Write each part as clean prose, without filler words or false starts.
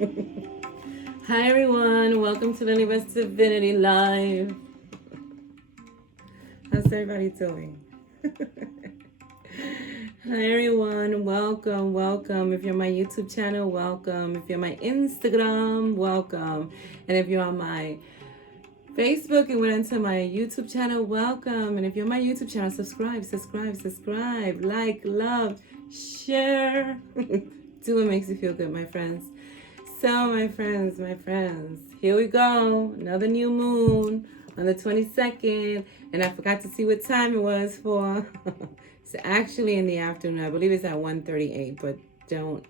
Hi everyone, welcome to LilybetO Divinity Live. How's everybody doing? Hi everyone, welcome. If you're on my YouTube channel, welcome. If you're on my Instagram, welcome. And if you're on my Facebook and went into my YouTube channel, welcome. And if you're on my YouTube channel, subscribe, like, love, share. Do what makes you feel good, my friends. So, my friends, here we go. Another new moon on the 22nd. And I forgot to see what time it was for. It's actually in the afternoon. I believe it's at 1:38, but don't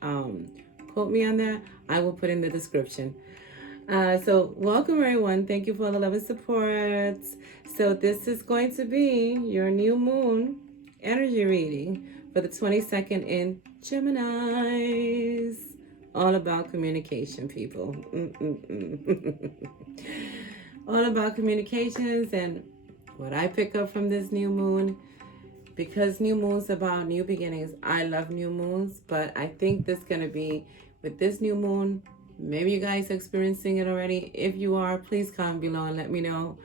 quote me on that. I will put in the description. So, welcome everyone. Thank you for all the love and support. So, this is going to be your new moon energy reading for the 22nd in Geminis. All about communication, people. All about communications. And what I pick up from this new moon, because new moon's about new beginnings. I love new moons, but I think this is going to be, with this new moon, maybe you guys are experiencing it already. If you are, please comment below and let me know.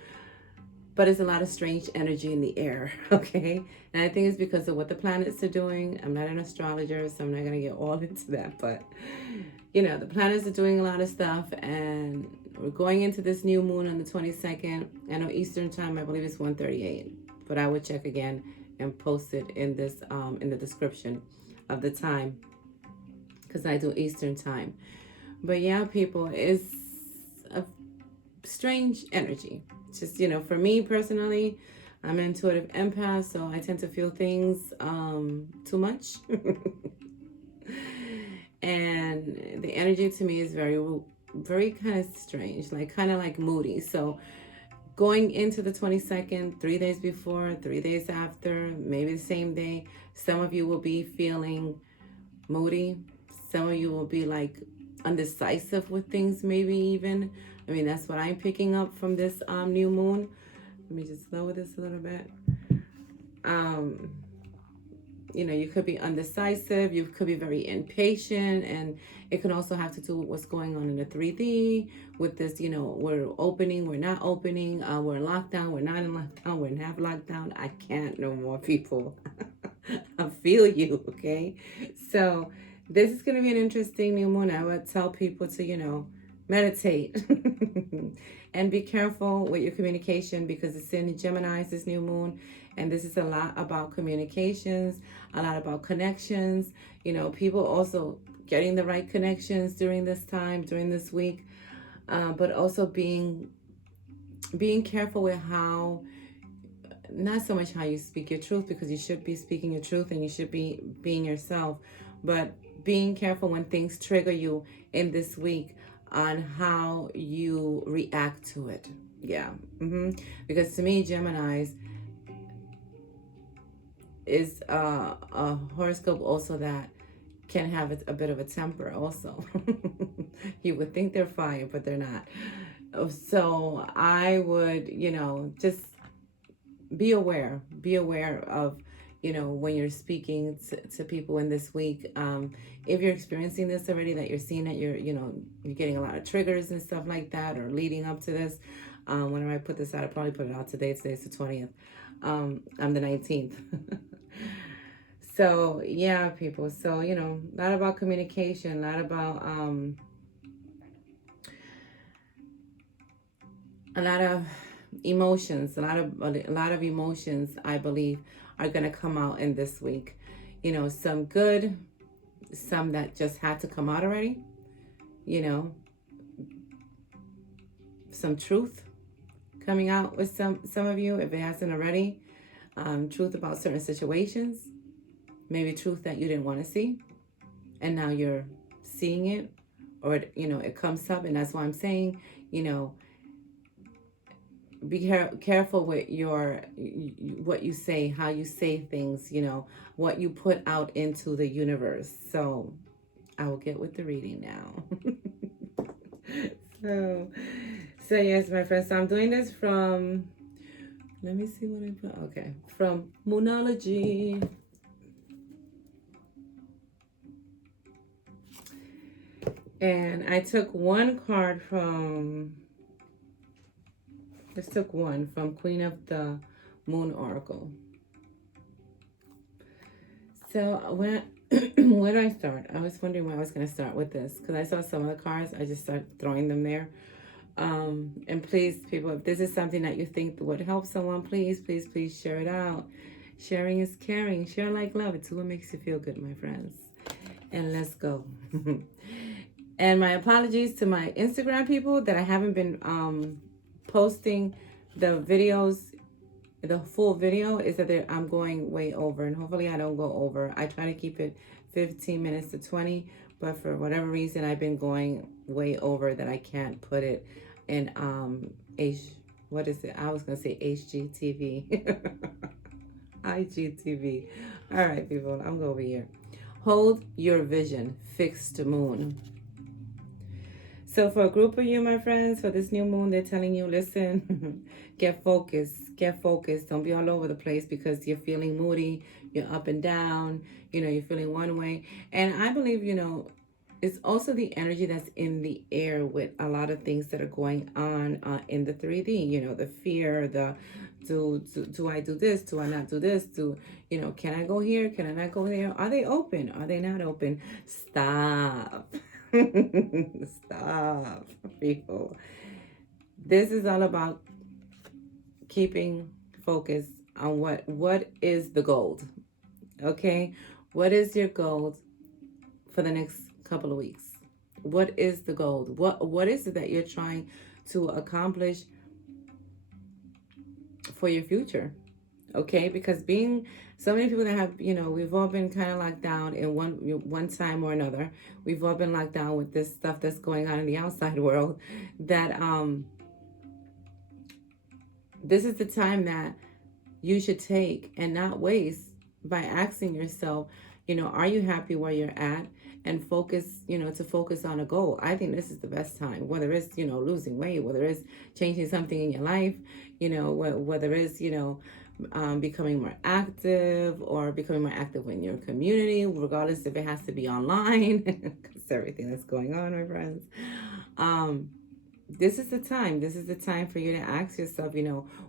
But it's a lot of strange energy in the air, okay? And I think it's because of what the planets are doing. I'm not an astrologer, so I'm not going to get all into that. But, you know, the planets are doing a lot of stuff. And we're going into this new moon on the 22nd. I know Eastern time, I believe it's 1:38. But I would check again and post it in this in the description of the time, because I do Eastern time. But yeah, people, it's a strange energy. Just, you know, for me personally, I'm an intuitive empath, so I tend to feel things too much. And the energy to me is very kind of strange, like kind of like moody. So going into the 22nd, 3 days before, 3 days after, maybe the same day, some of you will be feeling moody. Some of you will be like undecisive with things, maybe even. I mean, that's what I'm picking up from this new moon. Let me just lower this a little bit. You know, you could be undecisive. You could be very impatient. And it can also have to do with what's going on in the 3D with this, you know, we're opening, we're not opening, we're in lockdown, we're not in lockdown, we're in half lockdown. I can't no more, people. I feel you, okay? So this is going to be an interesting new moon. I would tell people to, you know, meditate and be careful with your communication, because it's in Gemini, this new moon, and this is a lot about communications, a lot about connections. You know, people also getting the right connections during this time, during this week, but also being careful with how, not so much how you speak your truth, because you should be speaking your truth and you should be being yourself, but being careful when things trigger you in this week on how you react to it. Yeah. Because to me, Gemini's is a horoscope also that can have a bit of a temper also. You would think they're fire, but they're not. So I would, you know, just be aware of, you know, when you're speaking to people in this week. If you're experiencing this already, that you're seeing it, you're, you know, you're getting a lot of triggers and stuff like that, or leading up to this. Whenever I put this out, I probably put it out today. Today's the 20th. I'm the 19th. So yeah, people. So, you know, a lot about communication, a lot about a lot of emotions, a lot of emotions, I believe, are going to come out in this week. You know, some good, some that just had to come out already. You know, some truth coming out with some of you, if it hasn't already. Truth about certain situations, maybe truth that you didn't want to see, and now you're seeing it, or it, you know, it comes up. And that's why I'm saying, you know, be careful with your what you say, how you say things, you know, what you put out into the universe. So I will get with the reading now. so yes, my friends, so I'm doing this from, let me see what I put. Okay, from Moonology. And I took one card from, just took one from Queen of the Moon Oracle. So when where do I start? I was wondering where I was going to start with this because I saw some of the cards. I just started throwing them there. And please, people, if this is something that you think would help someone, please, please, please share it out. Sharing is caring. Share like love. It's what makes you feel good, my friends. And let's go. And my apologies to my Instagram people that I haven't been posting the videos. The full video is that I'm going way over, and hopefully I don't go over. I try to keep it 15 minutes to 20, but for whatever reason I've been going way over that I can't put it in what is it? I was gonna say HGTV. IGTV. All right, people, I'm going over here. Hold your vision, fixed moon. So for a group of you, my friends, for this new moon, they're telling you, listen, get focused, get focused. Don't be all over the place because you're feeling moody, you're up and down, you're feeling one way. And I believe, it's also the energy that's in the air with a lot of things that are going on in the 3D, the fear, do I do this? Do I not do this? Can I go here? Can I not go there? Are they open? Are they not open? Stop. Stop, people. This is all about keeping focus on what is the goal. Okay? What is your goal for the next couple of weeks? What is the goal? What is it that you're trying to accomplish for your future? Okay, because being so many people that have, we've all been kind of locked down in one time or another. We've all been locked down with this stuff that's going on in the outside world. That this is the time that you should take and not waste by asking yourself, are you happy where you're at? And focus, to focus on a goal. I think this is the best time, whether it's, losing weight, whether it's changing something in your life, whether it's, becoming more active or becoming more active in your community, regardless if it has to be online, because everything that's going on, my friends. This is the time. This is the time for you to ask yourself,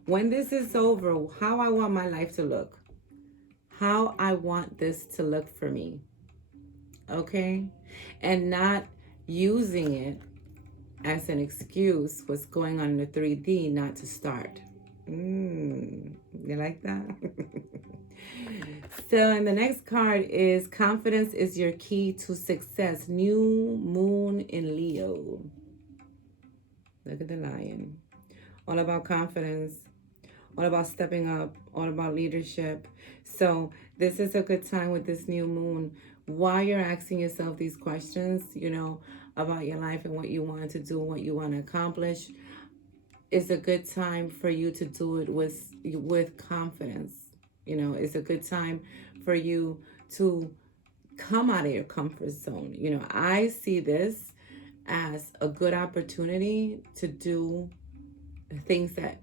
when this is over, how I want my life to look. How I want this to look for me. Okay? And not using it as an excuse what's going on in the 3D not to start. You like that? So, and the next card is confidence is your key to success. New moon in Leo. Look at the lion. All about confidence. All about stepping up. All about leadership. So, this is a good time with this new moon. While you're asking yourself these questions, about your life and what you want to do, what you want to accomplish, it's a good time for you to do it with confidence. It's a good time for you to come out of your comfort zone. I see this as a good opportunity to do things that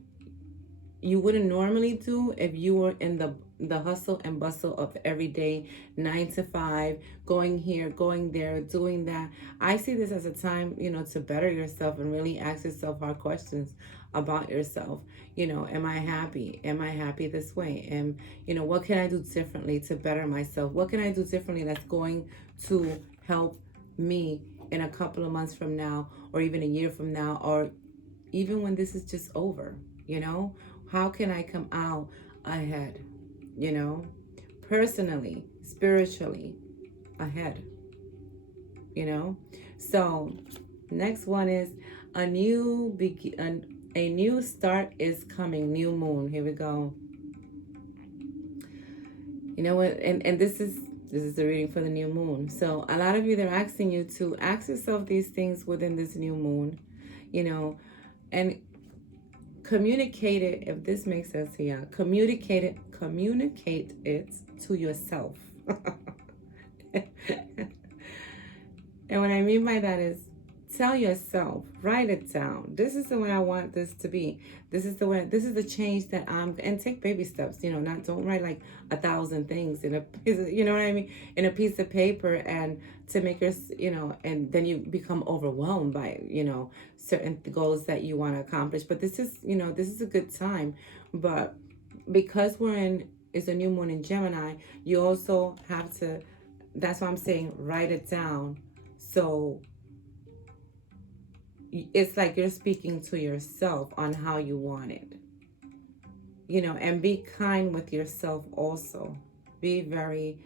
you wouldn't normally do if you were in the hustle and bustle of every day, 9 to 5, going here, going there, doing that. I see this as a time, to better yourself and really ask yourself hard questions about yourself. Am I happy? Am I happy this way? And, what can I do differently to better myself? What can I do differently that's going to help me in a couple of months from now, or even a year from now, or even when this is just over, How can I come out ahead, personally, spiritually, ahead, So, next one is a new start is coming, new moon. Here we go. You know what? And this is the reading for the new moon. So, a lot of you, they're asking you to ask yourself these things within this new moon, and communicate it, if this makes sense to you. Communicate it to yourself. And what I mean by that is tell yourself, write it down. This is the way I want this to be. This is the way, this is the change that and take baby steps, not, don't write like 1,000 things in a piece of, you know what I mean, in a piece of paper, and to make your, and then you become overwhelmed by, certain goals that you want to accomplish. But this is, this is a good time. But because it's a new moon in Gemini, you also have to, that's why I'm saying write it down. So it's like you're speaking to yourself on how you want it, and be kind with yourself also. Be very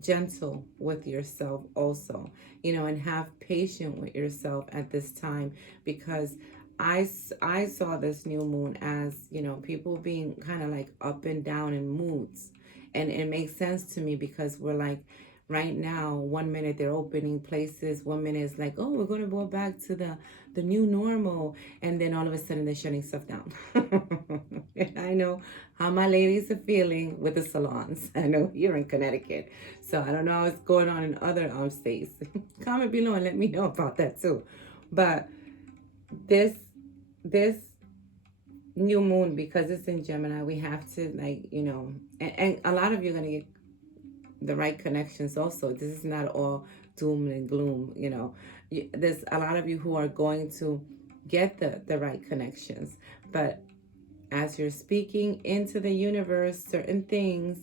gentle with yourself also, and have patience with yourself at this time, because I saw this new moon as, people being kind of like up and down in moods. And it makes sense to me, because we're like, right now, 1 minute they're opening places, 1 minute it's like, oh, we're going to go back to the new normal, and then all of a sudden they're shutting stuff down. And I know how my ladies are feeling with the salons. I know you're in Connecticut, so I don't know what's going on in other states. Comment below and let me know about that too. But this new moon, because it's in Gemini, we have to, like, and a lot of you are going to get the right connections also. This is not all doom and gloom. There's a lot of you who are going to get the right connections. But as you're speaking into the universe certain things,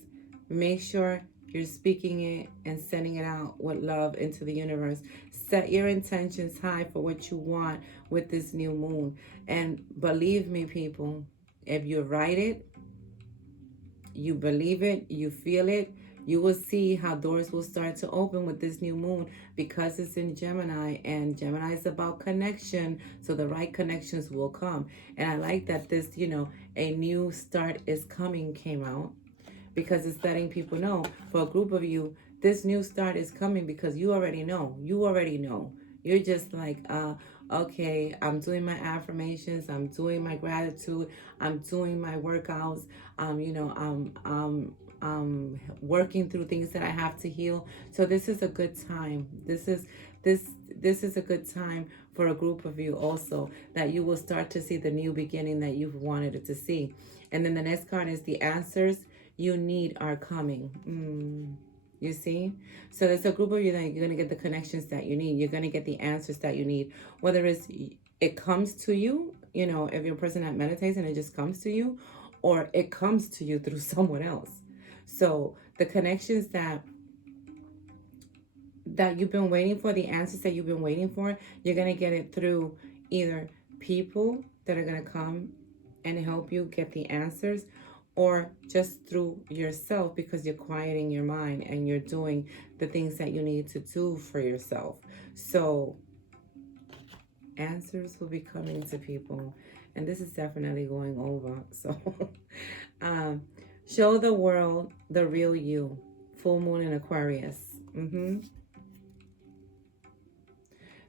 make sure you're speaking it and sending it out with love into the universe. Set your intentions high for what you want with this new moon. And believe me, people, if you write it, you believe it, you feel it, you will see how doors will start to open with this new moon, because it's in Gemini, and Gemini is about connection. So the right connections will come. And I like that this, a new start is coming came out, because it's letting people know, for a group of you, this new start is coming, because you already know. You're just like, okay, I'm doing my affirmations, I'm doing my gratitude, I'm doing my workouts, I'm working through things that I have to heal. So this is a good time. This is a good time for a group of you also, that you will start to see the new beginning that you've wanted it to see. And then the next card is the answers you need are coming. You see? So there's a group of you that you're going to get the connections that you need. You're going to get the answers that you need. Whether it comes to you, if you're a person that meditates and it just comes to you, or it comes to you through someone else. So the connections that you've been waiting for, the answers that you've been waiting for, you're going to get it through either people that are going to come and help you get the answers, or just through yourself, because you're quieting your mind and you're doing the things that you need to do for yourself. So answers will be coming to people, and this is definitely going over. So show the world the real you. Full moon in Aquarius.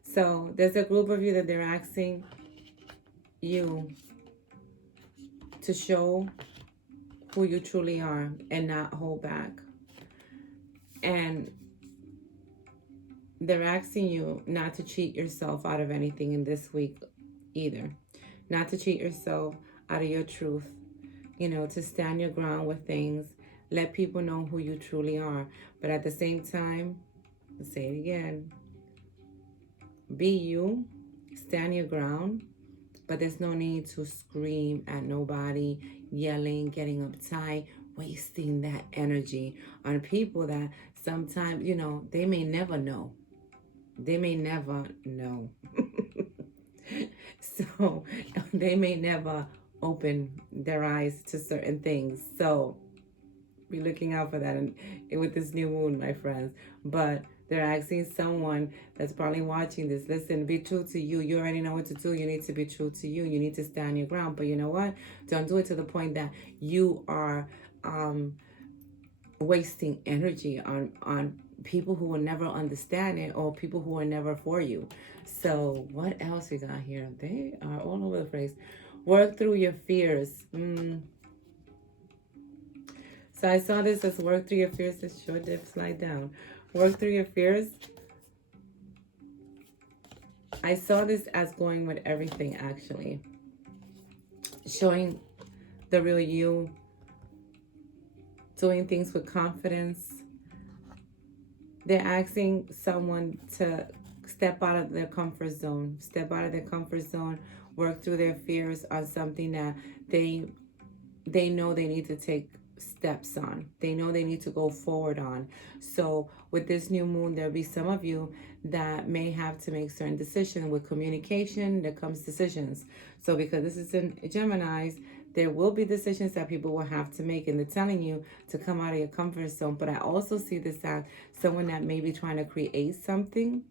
So there's a group of you that they're asking you to show who you truly are and not hold back. And they're asking you not to cheat yourself out of anything in this week either. Not to cheat yourself out of your truth. To stand your ground with things. Let people know who you truly are. But at the same time, I'll say it again, be you, stand your ground, but there's no need to scream at nobody, yelling, getting uptight, wasting that energy on people that sometimes, they may never know. They may never know. So they may never open their eyes to certain things. So be looking out for that and with this new moon, my friends. But they're asking someone that's probably watching this, listen, be true to you. You already know what to do. You need to be true to you. You need to stand your ground. But you know what? Don't do it to the point that you are wasting energy on people who will never understand it, or people who are never for you. So what else we got here? They are all over the place. Work through your fears. So I saw this as work through your fears. This short dip, slide down. Work through your fears. I saw this as going with everything, actually. Showing the real you, doing things with confidence. They're asking someone to step out of their comfort zone, work through their fears on something that they they know they need to take steps on. They know they need to go forward on. So with this new moon, there'll be some of you that may have to make certain decisions. With communication, there comes decisions. So because this is in Gemini's, there will be decisions that people will have to make, and they're telling you to come out of your comfort zone. But I also see this as someone that may be trying to create something,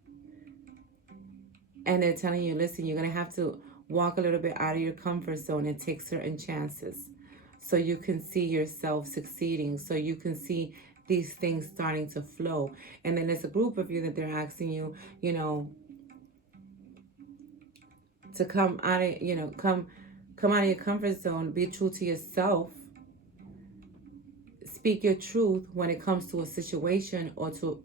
and they're telling you, listen, you're going to have to walk a little bit out of your comfort zone and take certain chances so you can see yourself succeeding, so you can see these things starting to flow. And then there's a group of you that they're asking you, to come out of, come out of your comfort zone, be true to yourself, speak your truth when it comes to a situation, or to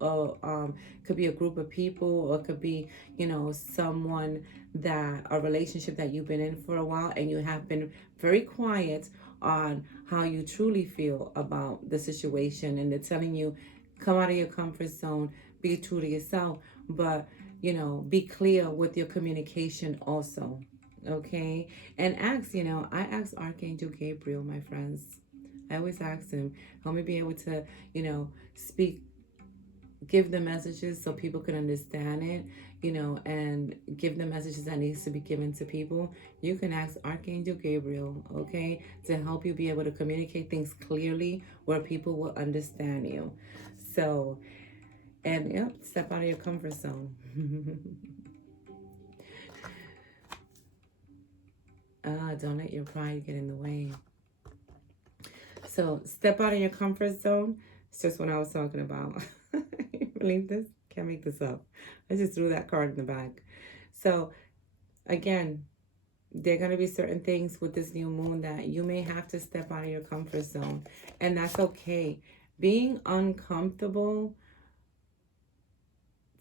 could be a group of people, or it could be someone, that a relationship that you've been in for a while, and you have been very quiet on how you truly feel about the situation, and they're telling you come out of your comfort zone, be true to yourself, but be clear with your communication also. Okay. And ask, I asked Archangel Gabriel, my friends, I always ask him, help me be able to, speak, give the messages so people can understand it, and give the messages that needs to be given to people. You can ask Archangel Gabriel, okay, to help you be able to communicate things clearly where people will understand you. So, and yep, step out of your comfort zone. Don't let your pride get in the way. So step out of your comfort zone. It's just what I was talking about. You believe this? Can't make this up. I just threw that card in the bag. So again, there are going to be certain things with this new moon that you may have to step out of your comfort zone. And that's okay. Being uncomfortable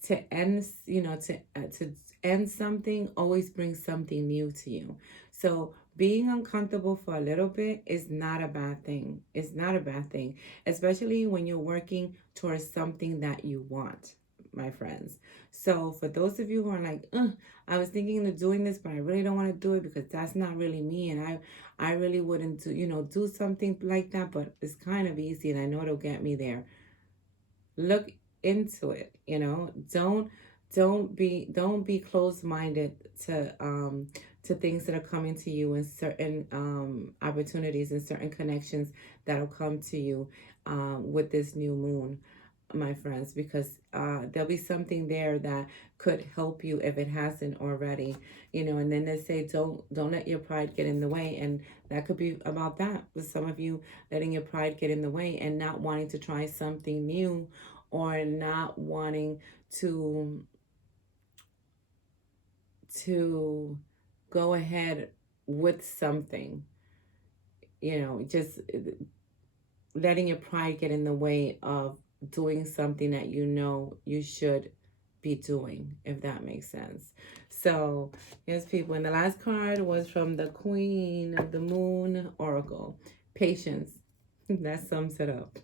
to end, to end something always brings something new to you. So being uncomfortable for a little bit is not a bad thing. It's not a bad thing, especially when you're working towards something that you want, my friends. So for those of you who are like, I was thinking of doing this, but I really don't want to do it because that's not really me, and I really wouldn't do something like that, but it's kind of easy and I know it'll get me there. Look into it. Don't be closed-minded to things that are coming to you, and certain opportunities and certain connections that'll come to you with this new moon, my friends, because there'll be something there that could help you if it hasn't already. And then they say don't let your pride get in the way, and that could be about that, with some of you letting your pride get in the way and not wanting to try something new, or not wanting to go ahead with something, just letting your pride get in the way of doing something that you should be doing, if that makes sense. So yes, people, and the last card was from the Queen of the Moon Oracle. Patience. That sums it up.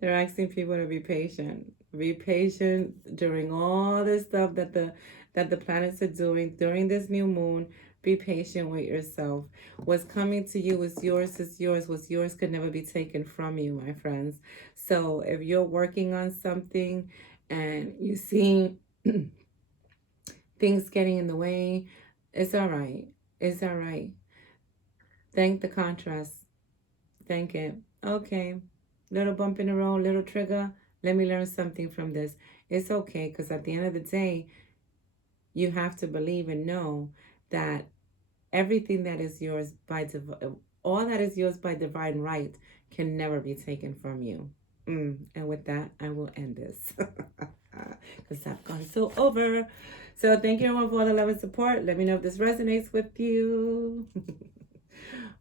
They're asking people to be patient. Be patient during all this stuff that the planets are doing during this new moon. Be patient with yourself. What's coming to you is yours. What's yours could never be taken from you, my friends. So if you're working on something and you see things getting in the way, it's all right. It's all right. Thank the contrast. Thank it. Okay. Little bump in the road, little trigger. Let me learn something from this. It's okay, because at the end of the day, you have to believe and know that everything that is yours all that is yours by divine right can never be taken from you. And with that, I will end this because I've gone so over. So thank you everyone for all the love and support. Let me know if this resonates with you.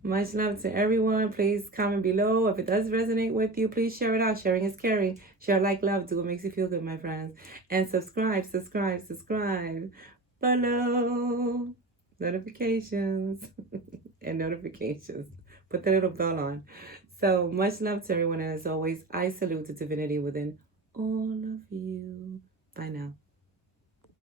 Much love to everyone. Please comment below. If it does resonate with you, please share it out. Sharing is caring. Share like love. Do what makes you feel good, my friends. And subscribe, subscribe, subscribe. Follow. Notifications. And notifications. Put the little bell on. So much love to everyone. And as always, I salute the divinity within all of you.